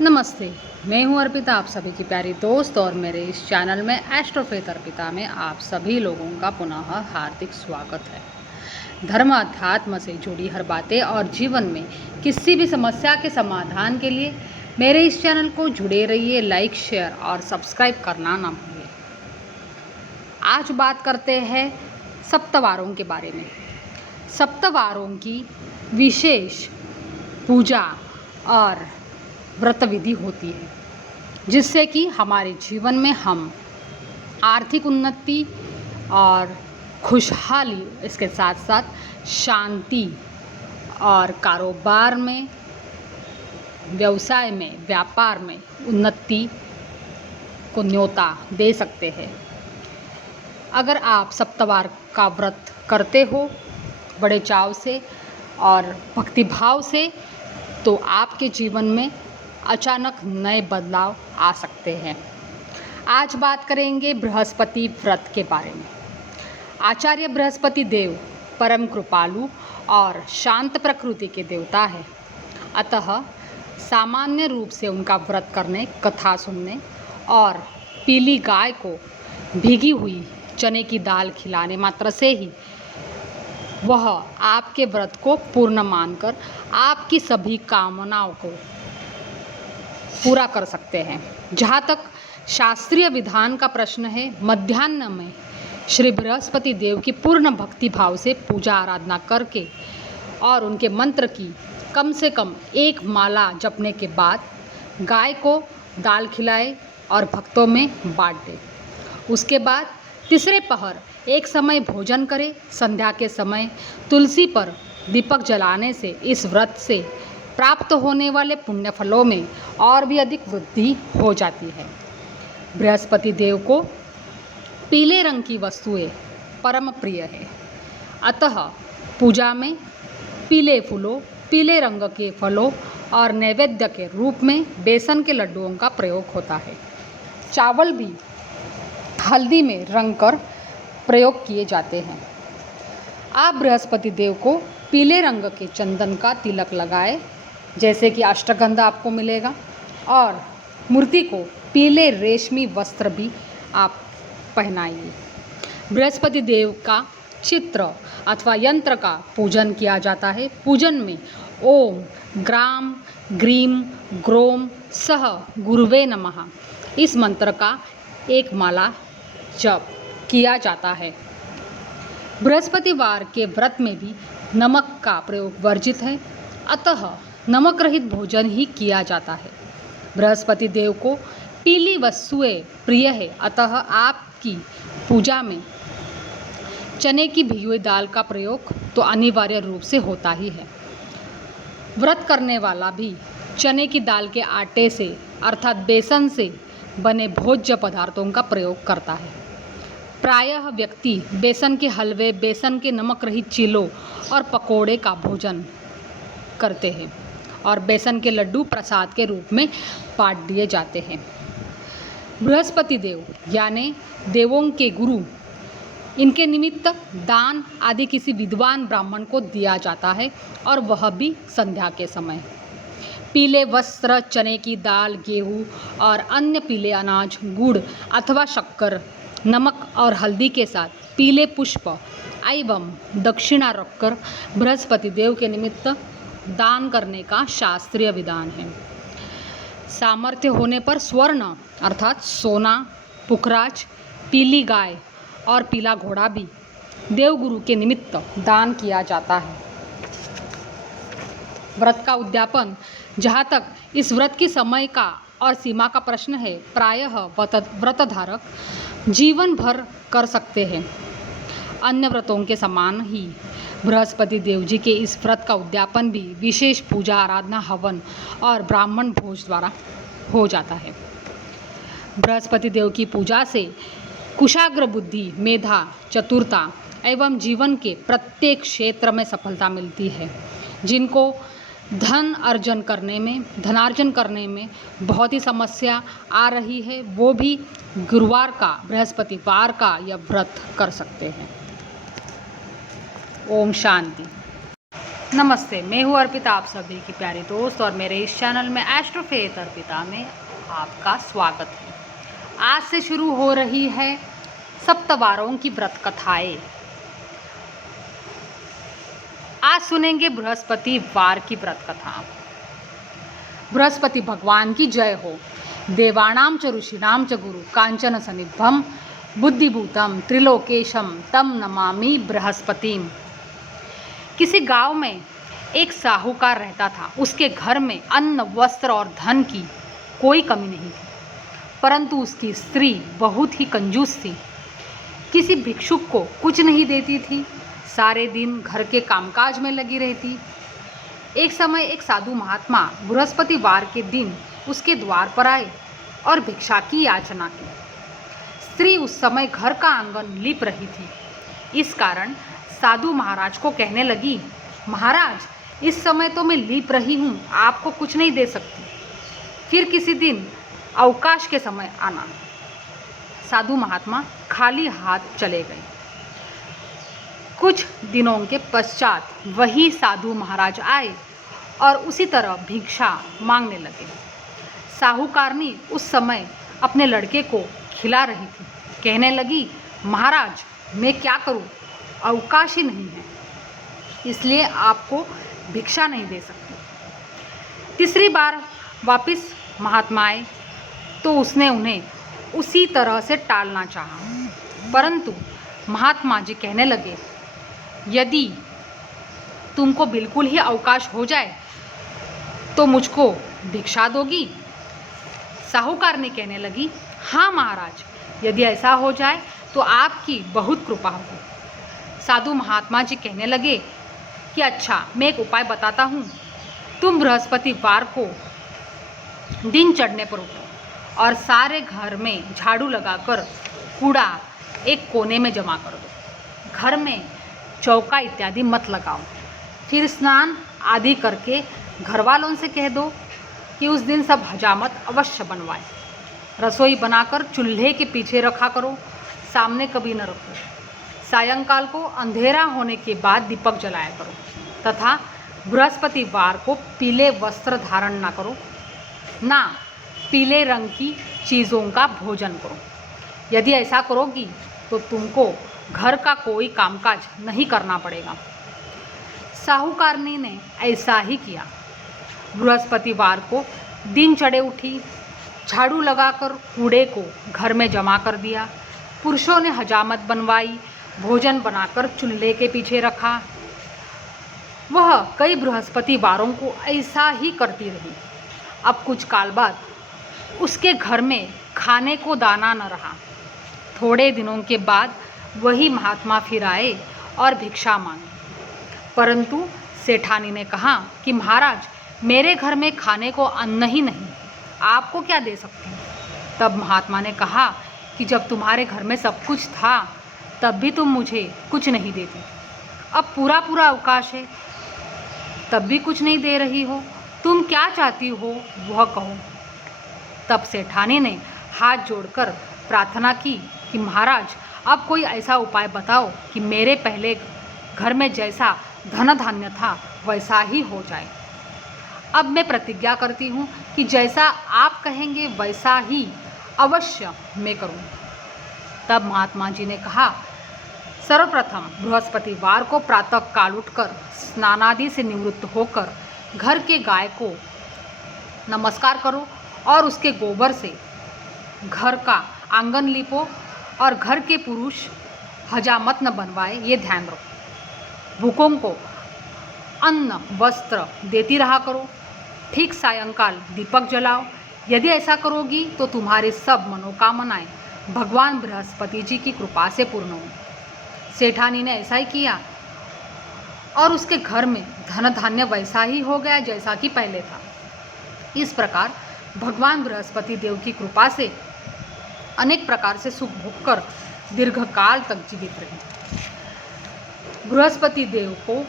नमस्ते। मैं हूं अर्पिता, आप सभी की प्यारी दोस्त, और मेरे इस चैनल में एस्ट्रोफेथ अर्पिता में आप सभी लोगों का पुनः हार्दिक स्वागत है। धर्म अध्यात्म से जुड़ी हर बातें और जीवन में किसी भी समस्या के समाधान के लिए मेरे इस चैनल को जुड़े रहिए। लाइक, शेयर और सब्सक्राइब करना ना भूलिए। आज बात करते हैं सप्तवारों के बारे में। सप्तवारों की विशेष पूजा और व्रत विधि होती है, जिससे कि हमारे जीवन में हम आर्थिक उन्नति और खुशहाली, इसके साथ साथ शांति और कारोबार में, व्यवसाय में, व्यापार में उन्नति को न्योता दे सकते हैं। अगर आप सप्तवार का व्रत करते हो बड़े चाव से और भक्तिभाव से, तो आपके जीवन में अचानक नए बदलाव आ सकते हैं। आज बात करेंगे बृहस्पति व्रत के बारे में। आचार्य बृहस्पति देव परम कृपालु और शांत प्रकृति के देवता है, अतः सामान्य रूप से उनका व्रत करने, कथा सुनने और पीली गाय को भीगी हुई चने की दाल खिलाने मात्र से ही वह आपके व्रत को पूर्ण मानकर आपकी सभी कामनाओं को पूरा कर सकते हैं। जहाँ तक शास्त्रीय विधान का प्रश्न है, मध्याह्न में श्री बृहस्पति देव की पूर्ण भक्ति भाव से पूजा आराधना करके और उनके मंत्र की कम से कम एक माला जपने के बाद गाय को दाल खिलाए और भक्तों में बांट दे। उसके बाद तीसरे पहर एक समय भोजन करें। संध्या के समय तुलसी पर दीपक जलाने से इस व्रत से प्राप्त होने वाले पुण्य फलों में और भी अधिक वृद्धि हो जाती है। बृहस्पति देव को पीले रंग की वस्तुएं परम प्रिय है, अतः पूजा में पीले फूलों, पीले रंग के फलों और नैवेद्य के रूप में बेसन के लड्डुओं का प्रयोग होता है। चावल भी हल्दी में रंग कर प्रयोग किए जाते हैं। आप बृहस्पति देव को पीले रंग के चंदन का तिलक लगाए, जैसे कि अष्टगंधा आपको मिलेगा, और मूर्ति को पीले रेशमी वस्त्र भी आप पहनाइए। बृहस्पति देव का चित्र अथवा यंत्र का पूजन किया जाता है। पूजन में ओम ग्राम ग्रीम ग्रोम सह गुरुवे नमः इस मंत्र का एक माला जप किया जाता है। बृहस्पतिवार के व्रत में भी नमक का प्रयोग वर्जित है, अतः नमक रहित भोजन ही किया जाता है। बृहस्पति देव को पीली वस्तुएं प्रिय है, अतः आपकी पूजा में चने की भिगी हुई दाल का प्रयोग तो अनिवार्य रूप से होता ही है। व्रत करने वाला भी चने की दाल के आटे से अर्थात बेसन से बने भोज्य पदार्थों का प्रयोग करता है। प्रायः व्यक्ति बेसन के हलवे, बेसन के नमक रहित चीलों और पकोड़े का भोजन करते हैं और बेसन के लड्डू प्रसाद के रूप में बांट दिए जाते हैं। बृहस्पति देव यानी देवों के गुरु, इनके निमित्त दान आदि किसी विद्वान ब्राह्मण को दिया जाता है, और वह भी संध्या के समय। पीले वस्त्र, चने की दाल, गेहूँ और अन्य पीले अनाज, गुड़ अथवा शक्कर, नमक और हल्दी के साथ पीले पुष्प एवं दक्षिणा रखकर बृहस्पति देव के निमित्त दान करने का शास्त्रीय विधान है। सामर्थ्य होने पर स्वर्ण अर्थात सोना, पुखराज, पीली गाय और पीला घोड़ा भी देवगुरु के निमित्त दान किया जाता है। व्रत का उद्यापन, जहाँ तक इस व्रत की समय का और सीमा का प्रश्न है, प्रायः व्रतधारक जीवन भर कर सकते हैं। अन्य व्रतों के समान ही बृहस्पति देव जी के इस व्रत का उद्यापन भी विशेष पूजा, आराधना, हवन और ब्राह्मण भोज द्वारा हो जाता है। बृहस्पति देव की पूजा से कुशाग्र बुद्धि, मेधा, चतुरता एवं जीवन के प्रत्येक क्षेत्र में सफलता मिलती है। जिनको धनार्जन करने में बहुत ही समस्या आ रही है, वो भी गुरुवार का, बृहस्पतिवार का यह व्रत कर सकते हैं। ओम शांति। नमस्ते, मैं हूँ अर्पिता, आप सभी की प्यारी दोस्त और मेरे इस चैनल में एस्ट्रोफेथ अर्पिता में आपका स्वागत है। आज से शुरू हो रही है सप्तवारों की व्रत कथाएं। आज सुनेंगे बृहस्पति वार की व्रत कथा। बृहस्पति भगवान की जय हो। देवानां च ऋषीणां च गुरु कांचन सनिभम बुद्धिभूतम त्रिलोकेशम तम नमामि बृहस्पतिम। किसी गांव में एक साहूकार रहता था। उसके घर में अन्न, वस्त्र और धन की कोई कमी नहीं थी, परंतु उसकी स्त्री बहुत ही कंजूस थी। किसी भिक्षुक को कुछ नहीं देती थी, सारे दिन घर के कामकाज में लगी रहती। एक समय एक साधु महात्मा बृहस्पतिवार के दिन उसके द्वार पर आए और भिक्षा की याचना की। स्त्री उस समय घर का आंगन लीप रही थी। इस कारण साधु महाराज को कहने लगी, महाराज, इस समय तो मैं लीप रही हूँ, आपको कुछ नहीं दे सकती, फिर किसी दिन अवकाश के समय आना। साधु महात्मा खाली हाथ चले गए। कुछ दिनों के पश्चात वही साधु महाराज आए और उसी तरह भिक्षा मांगने लगे। साहूकारनी उस समय अपने लड़के को खिला रही थी। कहने लगी, महाराज, मैं क्या करूं, अवकाश ही नहीं है, इसलिए आपको भिक्षा नहीं दे सकती। तीसरी बार वापस महात्मा आए तो उसने उन्हें उसी तरह से टालना चाहा, परंतु महात्मा जी कहने लगे, यदि तुमको बिल्कुल ही अवकाश हो जाए तो मुझको भिक्षा दोगी? साहूकार ने कहने लगी, हाँ महाराज, यदि ऐसा हो जाए तो आपकी बहुत कृपा होगी। साधु महात्मा जी कहने लगे कि अच्छा, मैं एक उपाय बताता हूँ। तुम बृहस्पतिवार को दिन चढ़ने पर उठो और सारे घर में झाड़ू लगाकर कूड़ा एक कोने में जमा कर दो। घर में चौका इत्यादि मत लगाओ। फिर स्नान आदि करके घर वालों से कह दो कि उस दिन सब हजामत अवश्य बनवाए। रसोई बनाकर चूल्हे के पीछे रखा करो, सामने कभी न रखो। सायंकाल को अंधेरा होने के बाद दीपक जलाया करो तथा बृहस्पतिवार को पीले वस्त्र धारण ना करो, ना पीले रंग की चीज़ों का भोजन करो। यदि ऐसा करोगी तो तुमको घर का कोई कामकाज नहीं करना पड़ेगा। साहूकारनी ने ऐसा ही किया। बृहस्पतिवार को दिन चढ़े उठी, झाड़ू लगाकर कूड़े को घर में जमा कर दिया। पुरुषों ने हजामत बनवाई, भोजन बनाकर चूल्हे के पीछे रखा। वह कई बृहस्पतिवारों को ऐसा ही करती रही। अब कुछ काल बाद उसके घर में खाने को दाना न रहा। थोड़े दिनों के बाद वही महात्मा फिर आए और भिक्षा मांगी, परंतु सेठानी ने कहा कि महाराज, मेरे घर में खाने को अन्न ही नहीं, आपको क्या दे सकती हूँ? तब महात्मा ने कहा कि जब तुम्हारे घर में सब कुछ था तब भी तुम मुझे कुछ नहीं देती, अब पूरा पूरा अवकाश है तब भी कुछ नहीं दे रही हो, तुम क्या चाहती हो वह कहो। तब सेठानी ने हाथ जोड़कर प्रार्थना की कि महाराज, अब कोई ऐसा उपाय बताओ कि मेरे पहले घर में जैसा धन धान्य था वैसा ही हो जाए। अब मैं प्रतिज्ञा करती हूँ कि जैसा आप कहेंगे वैसा ही अवश्य मैं करूँ। तब महात्मा जी ने कहा, सर्वप्रथम बृहस्पतिवार को प्रातः काल उठकर स्नानादि से निवृत्त होकर घर के गाय को नमस्कार करो और उसके गोबर से घर का आंगन लीपो और घर के पुरुष हजामत न बनवाए, ये ध्यान रखो। भूखों को अन्न वस्त्र देती रहा करो। ठीक सायंकाल दीपक जलाओ। यदि ऐसा करोगी तो तुम्हारी सब मनोकामनाएं भगवान बृहस्पति जी की कृपा से पूर्ण होंगी। सेठानी ने ऐसा ही किया और उसके घर में धन धान्य वैसा ही हो गया जैसा कि पहले था। इस प्रकार भगवान बृहस्पति देव की कृपा से अनेक प्रकार से सुख भोग कर दीर्घकाल तक जीवित रही। बृहस्पति देव को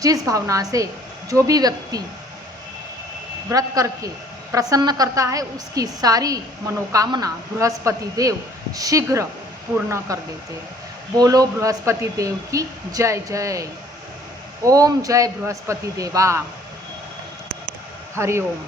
जिस भावना से जो भी व्यक्ति व्रत करके प्रसन्न करता है, उसकी सारी मनोकामना बृहस्पति देव शीघ्र पूर्ण कर देते हैं। बोलो बृहस्पति देव की जय जय। ओम जय बृहस्पति देवा। हरि ओम।